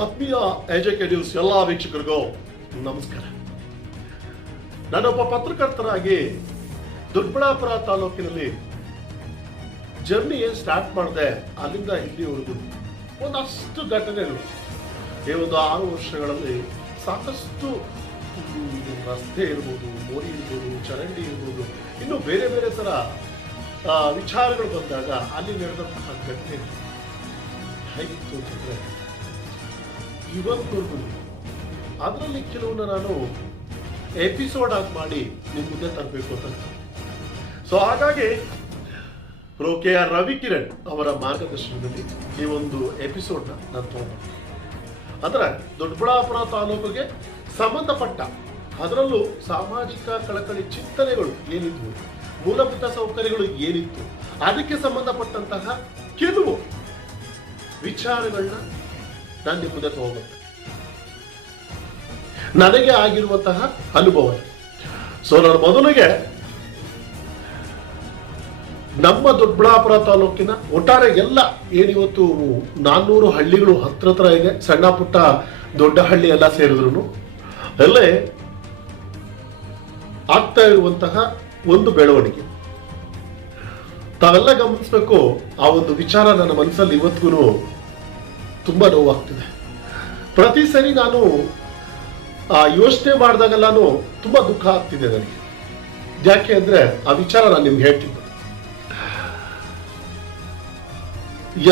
ಆತ್ಮೀಯ ಎಜೆಕೆ ನ್ಯೂಸ್ ಎಲ್ಲ ವೀಕ್ಷಕರಿಗೂ ನಮಸ್ಕಾರ. ನಾನೊಬ್ಬ ಪತ್ರಕರ್ತರಾಗಿ ದೊಡ್ಡಬಳ್ಳಾಪುರ ತಾಲೂಕಿನಲ್ಲಿ ಜರ್ನಿ ಏನ್ ಸ್ಟಾರ್ಟ್ ಮಾಡಿದೆ, ಅಲ್ಲಿಂದ ಇಲ್ಲಿವರೆಗೂ ಒಂದಷ್ಟು ಘಟನೆಗಳು ಈ ಒಂದು 6 ವರ್ಷಗಳಲ್ಲಿ ಸಾಕಷ್ಟು ರಸ್ತೆ ಇರ್ಬೋದು, ಮೋರಿ ಇರ್ಬೋದು, ಚರಂಡಿ ಇರ್ಬೋದು, ಇನ್ನು ಬೇರೆ ಬೇರೆ ತರ ವಿಚಾರಗಳು ಬಂದಾಗ ಅಲ್ಲಿ ನಡೆದಂತಹ ಘಟನೆ ಹೇಗಿತ್ತು ಅಂತಂದ್ರೆ ಇವತ್ತವರೆಗೂ ಅದರಲ್ಲಿ ಕೆಲವನ್ನ ನಾನು ಎಪಿಸೋಡ್ ಆಗಿ ಮಾಡಿ ನಿಮ್ಮ ಮುಂದೆ ತರಬೇಕು ಅಂತ. ಸೊ ಹಾಗಾಗಿ KR ರವಿಕಿರಣ್ ಅವರ ಮಾರ್ಗದರ್ಶನದಲ್ಲಿ ಈ ಒಂದು ಎಪಿಸೋಡ್ನ ನಾನು ತಗೊಂಡೆ. ಅಂದ್ರೆ ದೊಡ್ಡಬಳ್ಳಾಪುರ ತಾಲೂಕಿಗೆ ಸಂಬಂಧಪಟ್ಟ, ಅದರಲ್ಲೂ ಸಾಮಾಜಿಕ ಕಳಕಳಿ ಚಿಂತನೆಗಳು ಏನಿದ್ವು, ಮೂಲಭೂತ ಸೌಕರ್ಯಗಳು ಏನಿತ್ತು, ಅದಕ್ಕೆ ಸಂಬಂಧಪಟ್ಟಂತಹ ಕೆಲವು ವಿಚಾರಗಳನ್ನ ನಾನು ನಿಮ್ಮ ಮುಂದೆ ತಗೋಬೇಕು. ನನಗೆ ಆಗಿರುವಂತಹ ಅನುಭವ. ಸೊ ನಾನು ಮೊದಲಿಗೆ ನಮ್ಮ ದೊಡ್ಡಬಳ್ಳಾಪುರ ತಾಲೂಕಿನ ಒಟ್ಟಾರೆ ಎಲ್ಲ ಏನಿವತ್ತು 400 ಹಳ್ಳಿಗಳು ಹತ್ರ ಇದೆ, ಸಣ್ಣ ಪುಟ್ಟ ದೊಡ್ಡ ಹಳ್ಳಿ ಎಲ್ಲ ಸೇರಿದ್ರು ಅಲ್ಲೇ ಆಗ್ತಾ ಇರುವಂತಹ ಒಂದು ಬೆಳವಣಿಗೆ ತಾವೆಲ್ಲ ಗಮನಿಸಬೇಕು. ಆ ಒಂದು ವಿಚಾರ ನನ್ನ ಮನಸ್ಸಲ್ಲಿ ಇವತ್ತಿಗೂ ತುಂಬಾ ನೋವಾಗ್ತಿದೆ. ಪ್ರತಿ ಸರಿ ನಾನು ಯೋಚನೆ ಮಾಡಿದಾಗೆಲ್ಲಾನು ತುಂಬಾ ದುಃಖ ಆಗ್ತಿದೆ ನನಗೆ. ಯಾಕೆ ಅಂದ್ರೆ ಆ ವಿಚಾರ ನಾನು ನಿಮ್ಗೆ ಹೇಳ್ತಿದ್ದೆ.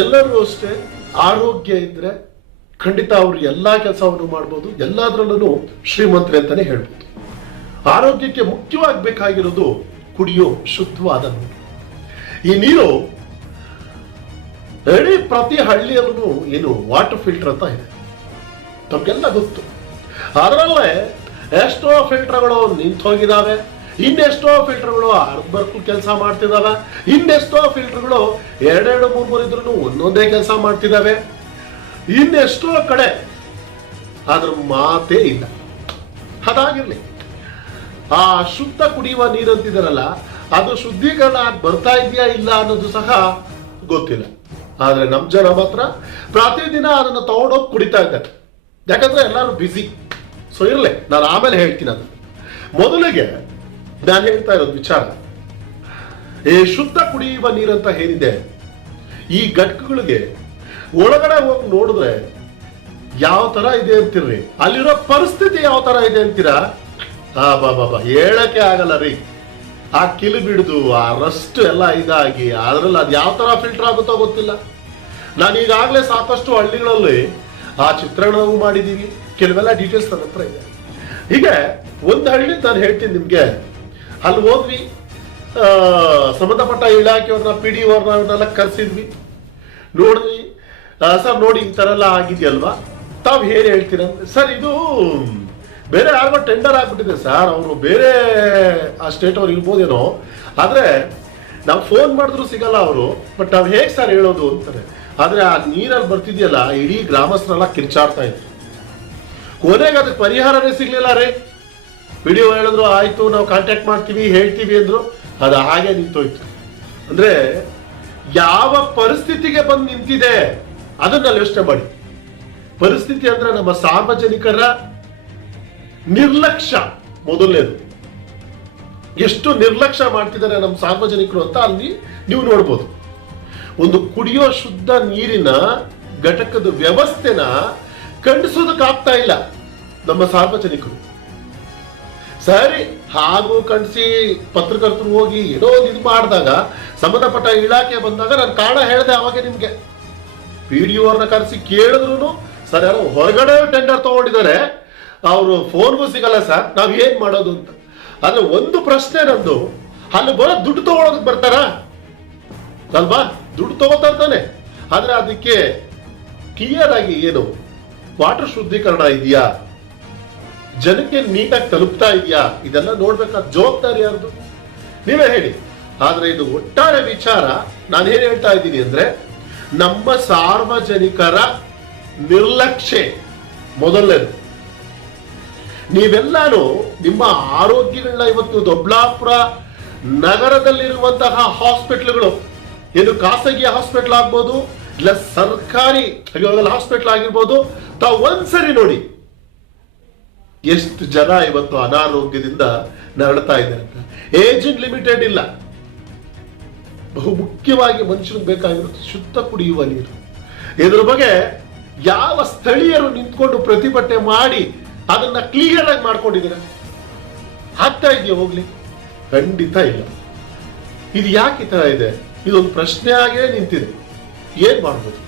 ಎಲ್ಲರೂ ಅಷ್ಟೇ ಆರೋಗ್ಯ ಇದ್ರೆ ಖಂಡಿತ ಅವರು ಎಲ್ಲಾ ಕೆಲಸವನ್ನು ಮಾಡ್ಬೋದು, ಎಲ್ಲಾದ್ರಲ್ಲೂ ಶ್ರೀಮಂತರೆ ಅಂತಾನೆ ಹೇಳ್ಬೋದು. ಆರೋಗ್ಯಕ್ಕೆ ಮುಖ್ಯವಾಗಿ ಬೇಕಾಗಿರೋದು ಕುಡಿಯೋ ಶುದ್ಧವಾದ ನೀರು. ಈ ನೀರು ಪ್ರತಿ ಹಳ್ಳಿಯಲ್ಲೂ ಏನು ವಾಟರ್ ಫಿಲ್ಟರ್ ಅಂತ ಇದೆ, ತಮ್ಗೆಲ್ಲ ಗೊತ್ತು. ಅದರಲ್ಲೇ ಎಷ್ಟೋ ಫಿಲ್ಟರ್ಗಳು ನಿಂತು ಹೋಗಿದಾವೆ, ಇನ್ನೆಷ್ಟೋ ಫಿಲ್ಟರ್ಗಳು ಅರ್ಧಕ್ಕೂ ಕೆಲಸ ಮಾಡ್ತಿದಾವೆ, ಇನ್ನೆಷ್ಟೋ ಫಿಲ್ಟರ್ಗಳು 2-3 ಇದ್ರೂ ಒಂದೊಂದೇ ಕೆಲಸ ಮಾಡ್ತಿದಾವೆ, ಇನ್ನೆಷ್ಟೋ ಕಡೆ ಅದ್ರ ಮಾತೇ ಇಲ್ಲ. ಅದಾಗಿರ್ಲಿ, ಆ ಶುದ್ಧ ಕುಡಿಯುವ ನೀರಂತಿದಾರಲ್ಲ, ಅದು ಶುದ್ಧೀಕರಣ ಬರ್ತಾ ಇದೆಯಾ ಇಲ್ಲ ಅನ್ನೋದು ಸಹ ಗೊತ್ತಿಲ್ಲ. ಆದ್ರೆ ನಮ್ ಜನ ಮಾತ್ರ ಪ್ರತಿದಿನ ಅದನ್ನು ತಗೊಂಡೋಗಿ ಕುಡಿತಾ ಇದ್ದಾರೆ. ಯಾಕಂದ್ರೆ ಎಲ್ಲರೂ ಬಿಸಿ. ಸೊ ಇರ್ಲಿ, ನಾನು ಆಮೇಲೆ ಹೇಳ್ತೀನಿ. ಅದು ಮೊದಲಿಗೆ ನಾನು ಹೇಳ್ತಾ ಇರೋದು ವಿಚಾರ, ಈ ಶುದ್ಧ ಕುಡಿಯುವ ನೀರಂತ ಏನಿದೆ, ಈ ಘಟಕಗಳಿಗೆ ಒಳಗಡೆ ಹೋಗಿ ನೋಡಿದ್ರೆ ಯಾವ ತರ ಇದೆ ಅಂತಿರ್ರಿ, ಅಲ್ಲಿರೋ ಪರಿಸ್ಥಿತಿ ಯಾವ ತರ ಇದೆ ಅಂತೀರಾ? ಬಾಬಾ ಹೇಳಕ್ಕೆ ಆಗಲ್ಲ ರೀ. ಆ ಕಿಲು ಬಿಡುದು, ಆ ರಸ್ಟ್ ಎಲ್ಲ ಇದಾಗಿ ಅದ್ರಲ್ಲಿ ಅದು ಯಾವ ತರ ಫಿಲ್ಟರ್ ಆಗುತ್ತೋ ಗೊತ್ತಿಲ್ಲ. ನಾನು ಈಗಾಗಲೇ ಸಾಕಷ್ಟು ಹಳ್ಳಿಗಳಲ್ಲಿ ಆ ಚಿತ್ರಣವೂ ಮಾಡಿದೀವಿ, ಕೆಲವೆಲ್ಲ ಡೀಟೇಲ್ಸ್ ನನ್ನ ಹತ್ರ ಇದೆ. ಹೀಗೆ ಒಂದು ಹಳ್ಳಿ ನಾನು ಹೇಳ್ತೀನಿ ನಿಮ್ಗೆ. ಅಲ್ಲಿ ಹೋದ್ವಿ, ಸಂಬಂಧಪಟ್ಟ ಇಲಾಖೆಯವ್ರನ್ನ PDO ಅವ್ರನ್ನೆಲ್ಲ ಕರೆಸಿದ್ವಿ, ನೋಡಿದ್ವಿ. ಸರ್ ನೋಡಿ ಈ ತರ ಎಲ್ಲ ಆಗಿದೆಯಲ್ವಾ, ತಾವ್ ಏನ್ ಹೇಳ್ತೀರ? ಸರ್ ಇದು ಬೇರೆ ಯಾರಿಗೋ ಟೆಂಡರ್ ಆಗ್ಬಿಟ್ಟಿದೆ ಸರ್, ಅವರು ಬೇರೆ ಆ ಸ್ಟೇಟ್ ಅವ್ರು ಇರ್ಬೋದೇನೋ, ಆದ್ರೆ ನಾವು ಫೋನ್ ಮಾಡಿದ್ರು ಸಿಗಲ್ಲ ಅವರು, ಬಟ್ ನಾವ್ ಹೇಗ್ ಸರ್ ಹೇಳೋದು ಅಂತಾರೆ. ಆದ್ರೆ ಆ ನೀರಲ್ಲಿ ಬರ್ತಿದ್ಯಲ್ಲ, ಇಡೀ ಗ್ರಾಮಸ್ಥರೆಲ್ಲ ಕಿರ್ಚಾಡ್ತಾ ಇದ್ರು. ಕೊನೆಗೆ ಅದಕ್ಕೆ ಪರಿಹಾರನೇ ಸಿಗ್ಲಿಲ್ಲ ರೀ. PDO ಹೇಳಿದ್ರು ಆಯ್ತು ನಾವು ಕಾಂಟ್ಯಾಕ್ಟ್ ಮಾಡ್ತೀವಿ ಹೇಳ್ತೀವಿ ಅಂದ್ರು, ಅದು ಹಾಗೆ ನಿಂತೋಯ್ತು. ಅಂದ್ರೆ ಯಾವ ಪರಿಸ್ಥಿತಿಗೆ ಬಂದು ನಿಂತಿದೆ ಅದನ್ನ ಯೋಚನೆ ಮಾಡಿ. ಪರಿಸ್ಥಿತಿ ಅಂದ್ರೆ ನಮ್ಮ ಸಾರ್ವಜನಿಕರ ನಿರ್ಲಕ್ಷ್ಯ ಮೊದಲನೇದು. ಎಷ್ಟು ನಿರ್ಲಕ್ಷ್ಯ ಮಾಡ್ತಿದ್ದಾರೆ ನಮ್ಮ ಸಾರ್ವಜನಿಕರು ಅಂತ ಅಲ್ಲಿ ನೀವು ನೋಡ್ಬೋದು. ಒಂದು ಕುಡಿಯೋ ಶುದ್ಧ ನೀರಿನ ಘಟಕದ ವ್ಯವಸ್ಥೆನ ಖಂಡಿಸೋದಕ್ಕಾಗ್ತಾ ಇಲ್ಲ ನಮ್ಮ ಸಾರ್ವಜನಿಕರು. ಸರಿ, ಹಾಗೂ ಖಂಡಿಸಿ ಪತ್ರಕರ್ತರು ಹೋಗಿ ಏನೋ ಇದು ಮಾಡಿದಾಗ, ಸಂಬಂಧಪಟ್ಟ ಇಲಾಖೆ ಬಂದಾಗ ನಾನು ಕಾರಣ ಹೇಳಿದೆ ಅವಾಗ ನಿಮ್ಗೆ. PDO ಅವ್ರನ್ನ ಕರೆಸಿ ಕೇಳಿದ್ರು, ಸರ್ ಯಾರೋ ಹೊರಗಡೆ ಟೆಂಡರ್ ತಗೊಂಡಿದ್ದಾರೆ, ಅವರು ಫೋನ್ಗೂ ಸಿಗಲ್ಲ ಸರ್, ನಾವ್ ಏನ್ ಮಾಡೋದು ಅಂತ. ಆದ್ರೆ ಒಂದು ಪ್ರಶ್ನೆ ನಂದು, ಅಲ್ಲಿ ಬರೋ ದುಡ್ಡು ತಗೊಳೋದಕ್ಕೆ ಬರ್ತಾರ ಅಲ್ವಾ? ದುಡ್ಡು ತಗೋತಾ ಇರ್ತಾನೆ. ಆದ್ರೆ ಅದಕ್ಕೆ ಕ್ಲಿಯರ್ ಆಗಿ ಏನು ವಾಟರ್ ಶುದ್ಧೀಕರಣ ಇದೆಯಾ, ಜನಕ್ಕೆ ನೀಟಾಗಿ ತಲುಪ್ತಾ ಇದೆಯಾ, ಇದೆಲ್ಲ ನೋಡ್ಬೇಕಾದ ಜವಾಬ್ದಾರಿ ಯಾರ್ದು? ನೀವೇ ಹೇಳಿ. ಆದ್ರೆ ಇದು ಒಟ್ಟಾರೆ ವಿಚಾರ ನಾನು ಏನ್ ಹೇಳ್ತಾ ಇದ್ದೀನಿ ಅಂದ್ರೆ, ನಮ್ಮ ಸಾರ್ವಜನಿಕರ ನಿರ್ಲಕ್ಷ್ಯ ಮೊದಲನೇದು. ನೀವೆಲ್ಲಾನು ನಿಮ್ಮ ಆರೋಗ್ಯಗಳನ್ನ ಇವತ್ತು ದೊಡ್ಡಬಳ್ಳಾಪುರ ನಗರದಲ್ಲಿರುವಂತಹ ಹಾಸ್ಪಿಟ್ಲ್ಗಳು, ಏನು ಖಾಸಗಿ ಹಾಸ್ಪಿಟಲ್ ಆಗ್ಬೋದು, ಇಲ್ಲ ಸರ್ಕಾರಿ ಇವಾಗೆಲ್ಲ ಹಾಸ್ಪಿಟಲ್ ಆಗಿರ್ಬೋದು, ತಾವು ಒಂದ್ಸರಿ ನೋಡಿ ಎಷ್ಟು ಜನ ಇವತ್ತು ಅನಾರೋಗ್ಯದಿಂದ ನರಳ್ತಾ ಇದ್ದಾರೆ ಅಂತ. ಏಜಿಂಗ್ ಲಿಮಿಟೆಡ್ ಇಲ್ಲ. ಬಹು ಮುಖ್ಯವಾಗಿ ಮನುಷ್ಯನಿಗೆ ಬೇಕಾಗಿರೋದು ಶುದ್ಧ ಕುಡಿಯುವ ನೀರು. ಇದ್ರ ಬಗ್ಗೆ ಯಾವ ಸ್ಥಳೀಯರು ನಿಂತ್ಕೊಂಡು ಪ್ರತಿಭಟನೆ ಮಾಡಿ ಅದನ್ನ ಕ್ಲಿಯರ್ ಆಗಿ ಮಾಡ್ಕೊಂಡಿದ್ದಾರೆ? ಆಗ್ತಾ ಇದೆಯಾ ಹೋಗ್ಲಿ? ಖಂಡಿತ ಇಲ್ಲ. ಇದು ಯಾಕೆ ಈ ತರ ಇದೆ? ಇದೊಂದು ಪ್ರಶ್ನೆ ಆಗೇ ನಿಂತಿದೆ. ಏನ್ ಮಾಡ್ಬೋದು?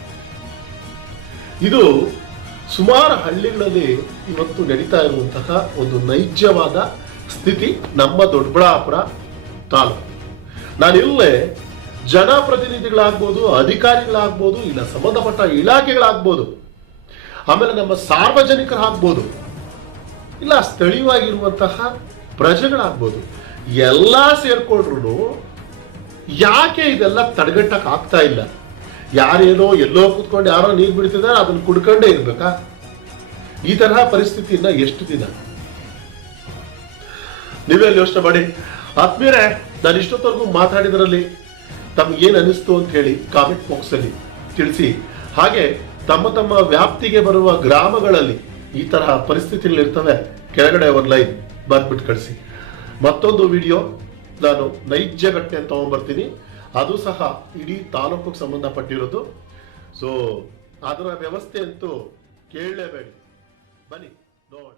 ಇದು ಸುಮಾರು ಹಳ್ಳಿಗಳಲ್ಲಿ ಇವತ್ತು ನಡೀತಾ ಇರುವಂತಹ ಒಂದು ನೈಜವಾದ ಸ್ಥಿತಿ ನಮ್ಮ ದೊಡ್ಡಬಳ್ಳಾಪುರ ತಾಲೂಕು. ನಾನಿಲ್ಲೇ ಜನಪ್ರತಿನಿಧಿಗಳಾಗ್ಬೋದು, ಅಧಿಕಾರಿಗಳಾಗ್ಬೋದು, ಇಲ್ಲ ಸಂಬಂಧಪಟ್ಟ ಇಲಾಖೆಗಳಾಗ್ಬೋದು, ಆಮೇಲೆ ನಮ್ಮ ಸಾರ್ವಜನಿಕರಾಗ್ಬೋದು, ಇಲ್ಲ ಸ್ಥಳೀಯವಾಗಿರುವಂತಹ ಪ್ರಜೆಗಳಾಗ್ಬೋದು, ಎಲ್ಲ ಸೇರ್ಕೊಂಡ್ರು ಯಾಕೆ ಇದೆಲ್ಲ ತಡೆಗಟ್ಟಕ್ ಆಗ್ತಾ ಇಲ್ಲ? ಯಾರೇನೋ ಎಲ್ಲೋ ಕೂತ್ಕೊಂಡು ಯಾರೋ ನೀರು ಬಿಡ್ತಿದ್ದಾರೆ, ಅದನ್ನ ಕುಡ್ಕೊಂಡೇ ಇರ್ಬೇಕಾ? ಈ ತರಹ ಪರಿಸ್ಥಿತಿಯನ್ನ ಎಷ್ಟು ದಿನ? ನೀವೇ ಯೋಚನೆ ಮಾಡಿ. ಆತ್ಮೀಯರೇ, ನಾನು ಇಷ್ಟೊತ್ತವರೆಗೂ ಮಾತಾಡಿದ್ರಲ್ಲಿ ತಮ್ಗೆ ಏನ್ ಅನಿಸ್ತು ಅಂತ ಹೇಳಿ ಕಾಮೆಂಟ್ ಬಾಕ್ಸ್ ಅಲ್ಲಿ ತಿಳಿಸಿ. ಹಾಗೆ ತಮ್ಮ ತಮ್ಮ ವ್ಯಾಪ್ತಿಗೆ ಬರುವ ಗ್ರಾಮಗಳಲ್ಲಿ ಈ ತರಹ ಪರಿಸ್ಥಿತಿಗಳಿರ್ತವೆ, ಕೆಳಗಡೆ ಒಂದು ಲೈನ್ ಬರ್ಬಿಟ್ಟು ಕಳಿಸಿ. ಮತ್ತೊಂದು ವಿಡಿಯೋ ನಾನು ನೈಜ ಘಟನೆ ತಗೊಂಡ್ಬರ್ತೀನಿ. ಅದು ಸಹ ಇಡೀ ತಾಲೂಕಿಗೆ ಸಂಬಂಧಪಟ್ಟಿರೋದು. ಸೊ ಅದರ ವ್ಯವಸ್ಥೆ ಅಂತೂ ಕೇಳಲೇಬೇಡಿ. ಬನ್ನಿ ನೋಡೋಣ.